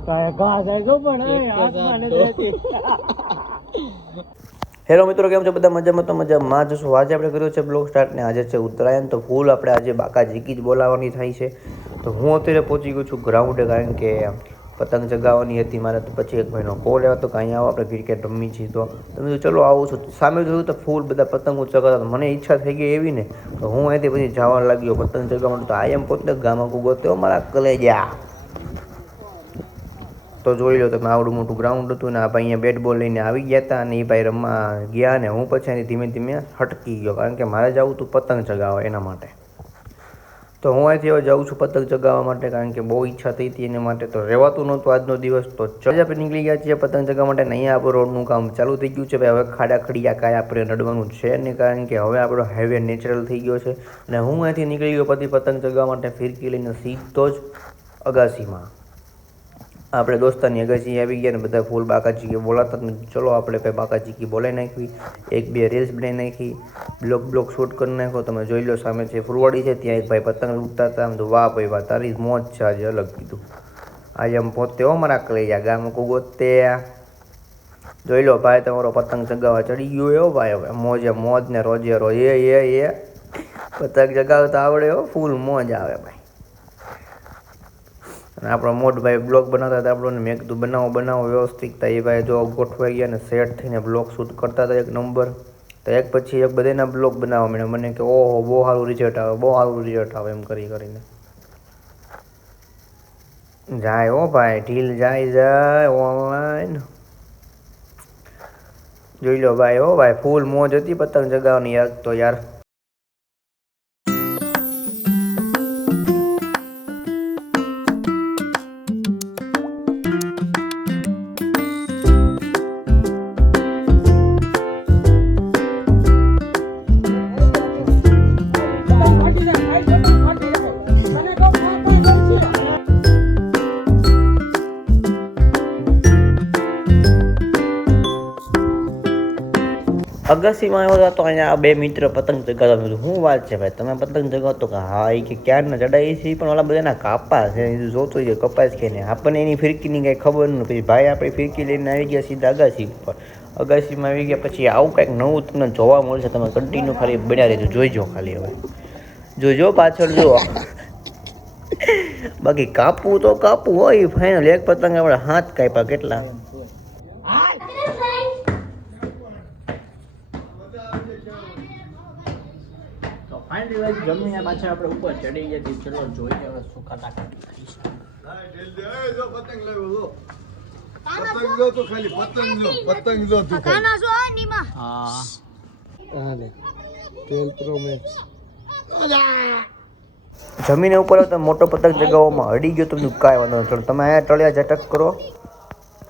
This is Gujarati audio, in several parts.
હેલો મિત્રો, કેમ છો બધા? મજામાં તો મજામાં જ છું. આજે આપણે કર્યો છે બ્લોગ સ્ટાર્ટ ને આજે છે ઉત્તરાયણ. તો ફૂલ આપણે આજે બાકા ઝીકી જ બોલાવવાની થાય છે. તો હું અત્યારે પહોંચી ગયો છું ગ્રાઉન્ડે, કારણ કે પતંગ ચગાવવાની હતી મારે. તો પછી એક ભાઈનો કોલ આવ્યો હતો કે અહીંયા આવો, આપણે ક્રિકેટ રમી છીએ. તો તમે ચલો આવું છું. સામે જોયું તો ફૂલ બધા પતંગો ચગાવતા. મને ઈચ્છા થઈ ગઈ એવી ને, તો હું અહીંથી પછી જવા લાગ્યો પતંગ ચગાવવાનું. તો આઈ એમ પોતે ગામમાં કૂગો તો મારા કલેજા. તો જોઈ લો તમે, આવડું મોટું ગ્રાઉન્ડ હતું ને આ ભાઈ અહીંયા બેટ બોલ લઈને આવી ગયા હતા અને એ ભાઈ રમવા ગયા ને હું પછી અહીંથી ધીમે ધીમે હટકી ગયો, કારણ કે મારે જવું હતું પતંગ ચગાવવા એના માટે. તો હું અહીંથી હવે જાઉં છું પતંગ ચગાવવા માટે, કારણ કે બહુ ઈચ્છા થઈ હતી એના માટે. તો રહેવાતું નહોતું આજનો દિવસ. તો ચલ આપણે નીકળી ગયા છીએ પતંગ ચગાવવા માટે. ને અહીંયા આપણું રોડનું કામ ચાલુ થઈ ગયું છે ભાઈ. હવે ખાડા ખડિયા કાંઈ આપણે નડવાનું છે નહીં, કારણ કે હવે આપણો હાઈવે નેચરલ થઈ ગયો છે. અને હું અહીંથી નીકળી ગયો પછી પતંગ ચગાવવા માટે ફિરકી લઈને સીધો જ અગાસીમાં. આપણે દોસ્તારની અગાસી આવી ગયા ને બધા ફૂલ બાકા ચીકી બોલાતા. ચલો આપણે ભાઈ બાકા ચીકી બોલાવી નાખવી, એક બે રીલ્સ બનાવી નાખી, બ્લોગ શૂટ કરી નાખો. તમે જોઈ લો સામે છે ફૂલવાડી છે, ત્યાં એક ભાઈ પતંગ લૂંટતા હતા. આમ તો વાહ ભાઈ વાહ, તારી મોજ છે આજે, અલગ કીધું. આજે આમ પોતે હો મારા કલેજા ગામ કુગોતે. જોઈ લો ભાઈ તમારો પતંગ ચગાવવા ચડી ગયો એવો ભાઈ. હવે મોજે મોજ ને રોજે રોજ એ પતંગ ચગાવતા આવડે હો, ફૂલ મોજ આવે ભાઈ. અને આપણો મોટભાઈ બ્લોગ બનાવતા હતા આપણને, મેં કીધું બનાવો વ્યવસ્થિત. થાય એ ભાઈ જો ગોઠવાઈ ગયા ને સેટ થઈને બ્લોગ શૂટ કરતા હતા એક નંબર. તો એક પછી એક બધાના બ્લોગ બનાવવા માંડ્યા. મને કે ઓહો બહુ સારું રિઝલ્ટ આવે, બહુ સારું રિઝલ્ટ આવે એમ કરીને જાય હો ભાઈ, ઢીલ જાય ઓનલાઈન. જોઈ લો ભાઈ હો ભાઈ, ફૂલ મોજ હતી પતંગ ચગાવવાની યાર. તો યાર અગાસીમાં આવ્યો હતો તો અહીંયા બે મિત્ર પતંગ ચગાવતા હતું. શું વાત છે ભાઈ, તમે પતંગ ચગાવતો? કે હા, એ કે ક્યારના ચડાવી છે, પણ ઓલા બધાના કાપા છે, જોતો છે કપાસ કે નહીં. આપણને એની ફિરકીની કાંઈ ખબર ન. પછી ભાઈ આપણે ફિરકી લઈને આવી ગયા સીધા અગાસી ઉપર. અગાસીમાં આવી ગયા પછી આવું કંઈક નવું તમને જોવા મળશે. તમે કન્ટિન્યુ ખાલી બન્યા રહેજો, જોઈજો ખાલી. હવે જોજો પાછળ જુઓ. બાકી કાપવું તો કાપવું હોય ફાઇનલ. એક પતંગ આપણે હાથ કાપ્યા કેટલા. જમીને પાછા આપણે ઉપર ચડી ગયા છીએ. ચલો જોઈએ હવે શું ખાતા જમીને ઉપર આવતા મોટો પતંગ ચગાવવામાં અડી ગયો. તમને કાંઈ વાંધો નથી, તમે અહીંયા ટળિયા ઝટક કરો.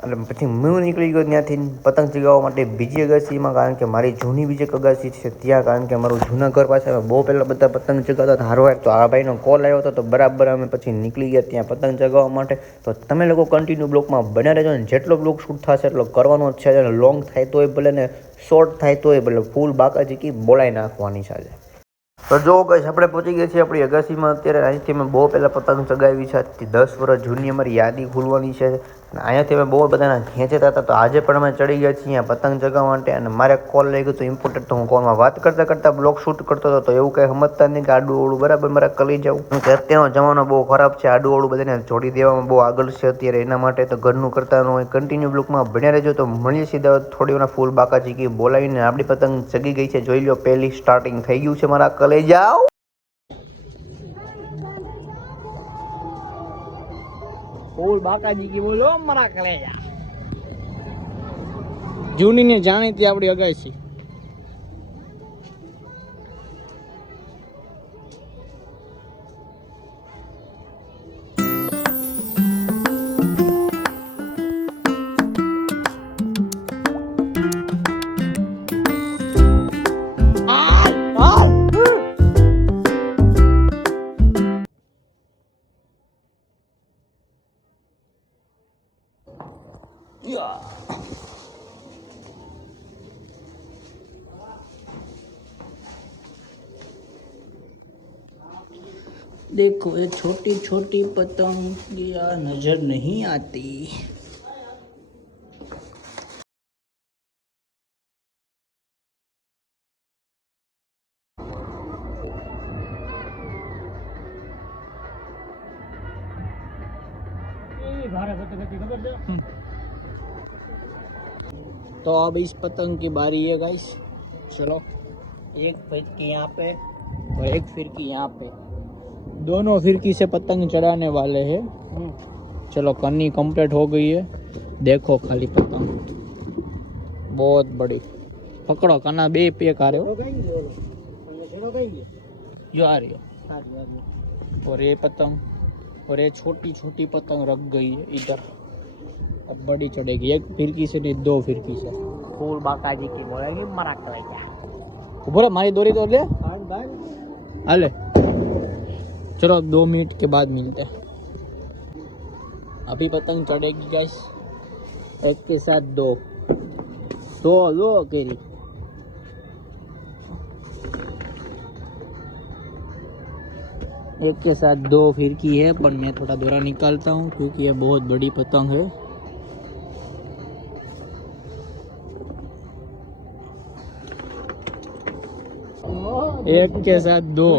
એટલે પછી હું નીકળી ગયો ત્યાંથી પતંગ ચગાવવા માટે બીજી અગાસીમાં, કારણ કે મારી જૂની બીજી એક અગાસી છે ત્યાં. કારણ કે મારું જૂના ઘર પાસે બહુ પહેલાં બધા પતંગ ચગાવતા હતા હારવાર. તો આ ભાઈનો કોલ આવ્યો હતો તો બરાબર અમે પછી નીકળી ગયા ત્યાં પતંગ ચગાવવા માટે. તો તમે લોકો કન્ટિન્યુ બ્લોગમાં બન્યા રહેજો ને, જેટલો બ્લોગ શૂટ થશે એટલો કરવાનો જ છે. લોંગ થાય તોય ભલે ને શોર્ટ થાય તોય ભલે, ફૂલ બાકા ચીકી બોલાવી નાખવાની છે આજે. તો જો ગાઈસ આપણે પહોંચી ગયા છીએ આપણી અગાસીમાં અત્યારે. અહીંથી અમે બહુ પહેલાં પતંગ ચગાવી છે, આજથી 10 વર્ષ જૂની અમારી યાદી ખુલવાની છે. અને અહીંયાથી અમે બહુ બધાના ખેંચતા હતા. તો આજે પણ અમે ચડી ગયા છીએ પતંગ ચગાવવા માટે. અને મારે કોલ લઈ ગયો તો ઇમ્પોર્ટન્ટ, તો હું કોલમાં વાત કરતાં બ્લોગ શૂટ કરતો હતો. તો એવું કંઈ સમજતા નહીં કે આડું ઓળું બરાબર મારે કરી જાઉં. કે અત્યારનો જમાનો બહુ ખરાબ છે, આડું ઓળું બધાને જોડી દેવામાં બહુ આગળ છે અત્યારે. એના માટે તો ઘરનું કરતા ન હોય. કન્ટિન્યુ બ્લોગમાં બન્યા રહેજો. તો મળીએ સીધા થોડી વાર ફૂલ બાકા ચીકી બોલાવીને. આપણી પતંગ ચગી ગઈ છે, જોઈ લો પહેલી સ્ટાર્ટિંગ થઈ ગયું છે મારા કલેજાઓ. ફૂલ બાકાજી કી બોલો મારા કલેજા. જૂની ને જાણીતી આપણી અગાસી. देखो ये छोटी छोटी पतंगियां नजर नहीं आती। तो अब इस पतंग की बारी है गाइस। चलो एक फिरकी यहाँ पे और एक फिरकी यहाँ पे, दोनों फिरकी से पतंग चढ़ाने वाले हैं। चलो कन्नी कंप्लीट हो गई है। देखो खाली पतंग बहुत बड़ी। पकड़ो कन्ना बे पे आ रहे हो जो आ रही हो। और ये पतंग और ये छोटी छोटी पतंग रख गई है इधर। अब बड़ी चढ़ेगी, एक फिरकी से नहीं 2 फिरकी से। फूल बाका जी की बोलेगी मरा करेगा। ऊपर हमारी दोरी तो ले अले। चलो 2 मिनट के बाद मिलते हैं। अभी पतंग चढ़ेगी गाइस, एक के साथ 2 लो केरी। एक के साथ 2 फिरकी है, पर मैं थोड़ा दोरा निकालता हूँ क्योंकि ये बहुत बड़ी पतंग है। एक के साथ 2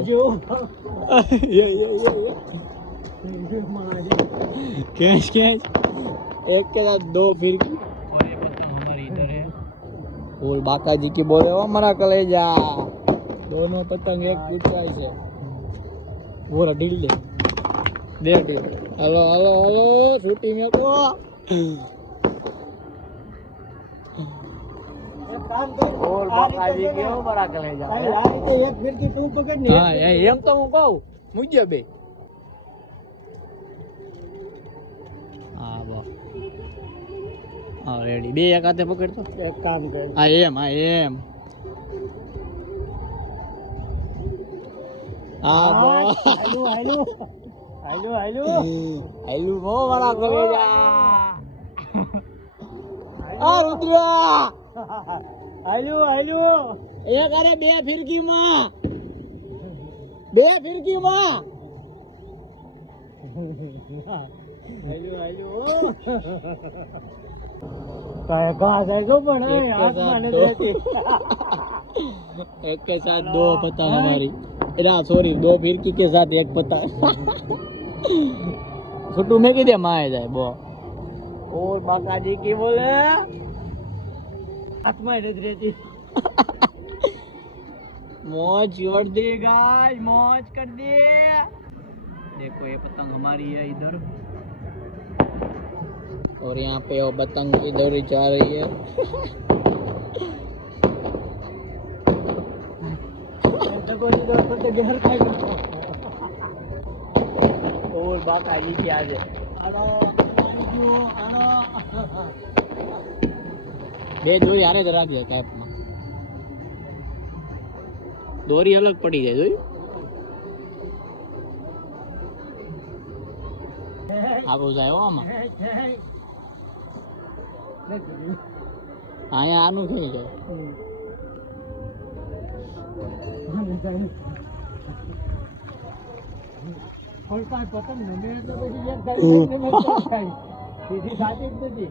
कैच कैच। एक के साथ 2 फिरकी और एक पतंग हमारी इधर है। फूल बाका जी की बोले वो मरा कलेजा। दोनों पतंग एक ऊंचाई से। वो ढील दे ढील। हेलो हेलो हेलो शूटिंग है को। और बाका जी क्यों बड़ा कलेजा यार। तो एक फिरकी तू पकड़नी। हां एम तो હું કહું મુજે બે। हां वाह हां रेडी બે એક હાથે પકડ તો એક કામ કર। हां એમ हां બો હાલો બો બડા કલેજા। આ રુદ્રા હાલો એક અરે 2 ફિરકી માં હાલો काय घास है जो पण आसमान रहती। एक के साथ 2 पतंग हमारी। सॉरी 2 फिरकी के साथ 1 पतंग। छुट्टू में किधे माए जाए बो। और बाका जी की बोले आत्मा रहती। मौज जोड़ दे गाइस, मौज कर दे। देखो ये पतंग हमारी है इधर और यहाँ पे वो पतंग इधर ही जा रही है। और बाका जी क्या है બે દોરી આને જરા દે કેપમાં દોરી અલગ પડી જાય જોયું। આવો જાય આમાં આયા આનું થઈ જાય। કોઈ પણ પતંગ નમે તો પછી એક ગાડી સીધી સાચી જ નથી।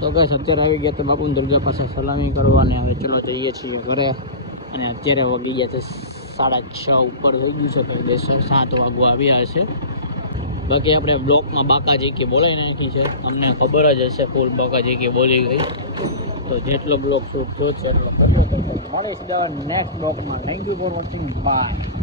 તો ગાઈસ અત્યારે આવી ગયા તો બાપુ દરજા પાસે સલામી કરવા અને હવે ચલો જઈએ છીએ ઘરે। અને અત્યારે વાગી ગયા છે 6:30 ઉપર થઈ ગયું છે તો 7 વાગવા આવ્યા હશે। બાકી આપણે બ્લોકમાં બાકાજી કે બોલાવી નાખી છે, તમને ખબર જ હશે ફૂલ બાકાજી કે બોલી ગઈ। તો જેટલો બ્લોક શૂટ થયો છે એટલો મળીશ નેક્સ્ટ બ્લોકમાં। Thank you for watching, by.